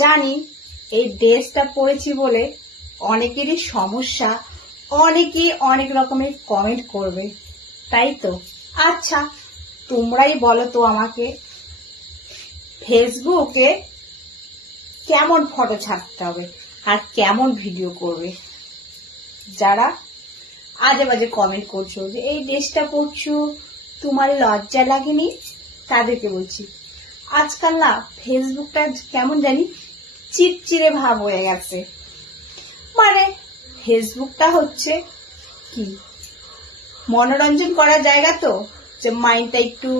জানি এই ড্রেসটা পরেছি বলে অনেকেরই সমস্যা, অনেকেই অনেক রকমের কমেন্ট করবে, তাই তো। আচ্ছা, তোমরাই বলো তো আমাকে, ফেসবুকে কেমন ফটো ছাড়তে হবে আর কেমন ভিডিও করবে? যারা আজে বাজে কমেন্ট করছো যে এই ড্রেসটা পরছো, তোমার লজ্জা লাগেনি, তাদেরকে বলছি, আজকাল না ফেসবুকটা কেমন জানি চিড়চিড়ে ভাব হয়ে গেছে। মানে ফেসবুকটা হচ্ছে কি মনোরঞ্জন করার জায়গা, তো যে মাইন্ডটা একটু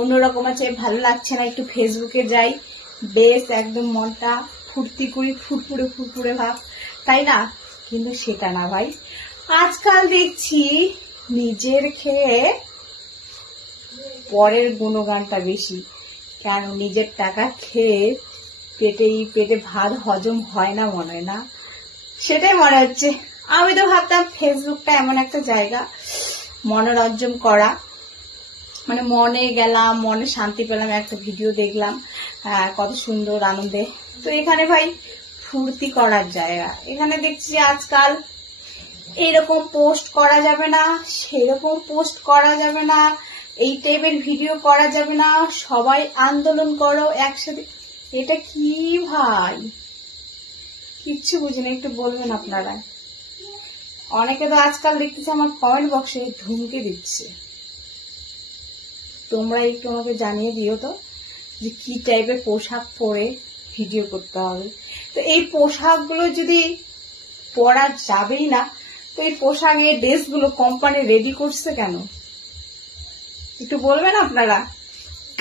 অন্যরকম আছে, ভালো লাগছে না, একটু ফেসবুকে যাই, বেশ একদম মনটা ফুর্তি করি, ফুরফুরে ফুরফুরে ভাব, তাই না? কিন্তু সেটা না ভাই, আজকাল দেখছি নিজের খেয়ে পরের গুণগানটা বেশি। কেন? নিজের টাকা খেয়ে পেটে ভাত হজম হয় না মনে হয় না, সেটাই মনে হচ্ছে। আমি তো ভাবতাম ফেসবুকটা এমন একটা জায়গা মনোরঞ্জন করা, মানে মনে গেলাম, মনে শান্তি পেলাম, একটা ভিডিও দেখলাম, কত সুন্দর আনন্দে। তো এখানে ভাই ফুর্তি করার জায়গা। এখানে দেখছি আজকাল এইরকম পোস্ট করা যাবে না, সেরকম পোস্ট করা যাবে না, এই টাইপের ভিডিও করা যাবে না, সবাই আন্দোলন করো একসাথে। এটা কি ভাই? কিচ্ছু বুঝি না, একটু বলবেন আপনারা। অনেকে তো আজকাল দেখতেছে আমার কমেন্ট বক্সে ধুমকে দিচ্ছে, তোমরা একটু আমাকে জানিয়ে দিও তো যে কি টাইপের পোশাক পরে ভিডিও করতে হবে। তো এই পোশাকগুলো যদি পরা যাবেই না, তো এই পোশাকের ড্রেসগুলো কোম্পানি রেডি করছে কেন? একটু বলবেন আপনারা,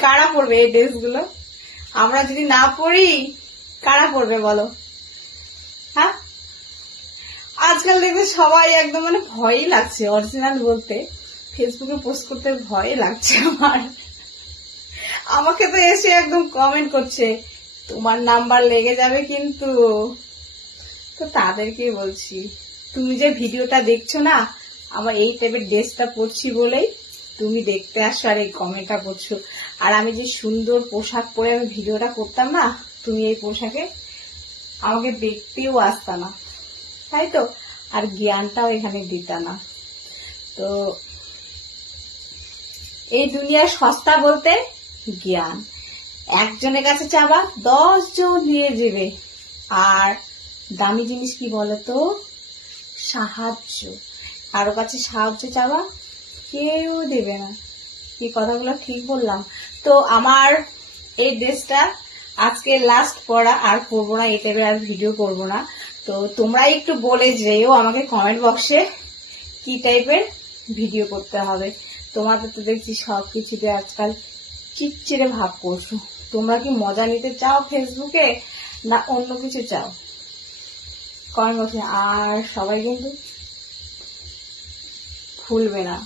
কারা পরবে এই ড্রেসগুলো? আমরা যদি না পরি, কারা পরবে বলো? হ্যাঁ, আজকাল দেখবে সবাই একদম মানে ভয়ই লাগছে, অরিজিনাল বলতে ফেসবুকে পোস্ট করতে ভয় লাগছে আমার। আমাকে তো এসে একদম কমেন্ট করছে, তোমার নাম্বার লেগে যাবে কিন্তু। তো তাদেরকে বলছি, তুমি যে ভিডিওটা দেখছো না, আমার এই টাইপের ড্রেসটা পরছি বলেই তুমি দেখতে আসছো আর এই কমেন্টটা করছো। আর আমি যে সুন্দর পোশাক পরে আমি ভিডিওটা করতাম না, তুমি এই পোশাকে আমাকে দেখতেও আসতা না, তাই তো। আর জ্ঞানটাও এখানে দিতা না। তো এই দুনিয়ার সস্তা বলতে জ্ঞান। একজনের কাছে চাবা 10 জন নিয়ে যাবে। আর দামি জিনিস কি বলতো? সাহায্য। কারো কাছে সাহায্য চাবা, কেউ দেবে না। কি কথাগুলো ঠিক বললাম? তো আমার এই ড্রেসটা আজকে লাস্ট পরা, আর করবো না, এই টাইপের আর ভিডিও করবো না। তো তোমরা একটু বলে যেও আমাকে কমেন্ট বক্সে কি টাইপের ভিডিও করতে হবে। তোমাদের তো দেখছি সবকিছুতে আজকাল চিড়চিড়ে ভাব করছো। তোমরা কি মজা নিতে চাও ফেসবুকে, না অন্য কিছু চাও? কমেন্ট বক্সে। আর সবাই কিন্তু ভুলবে না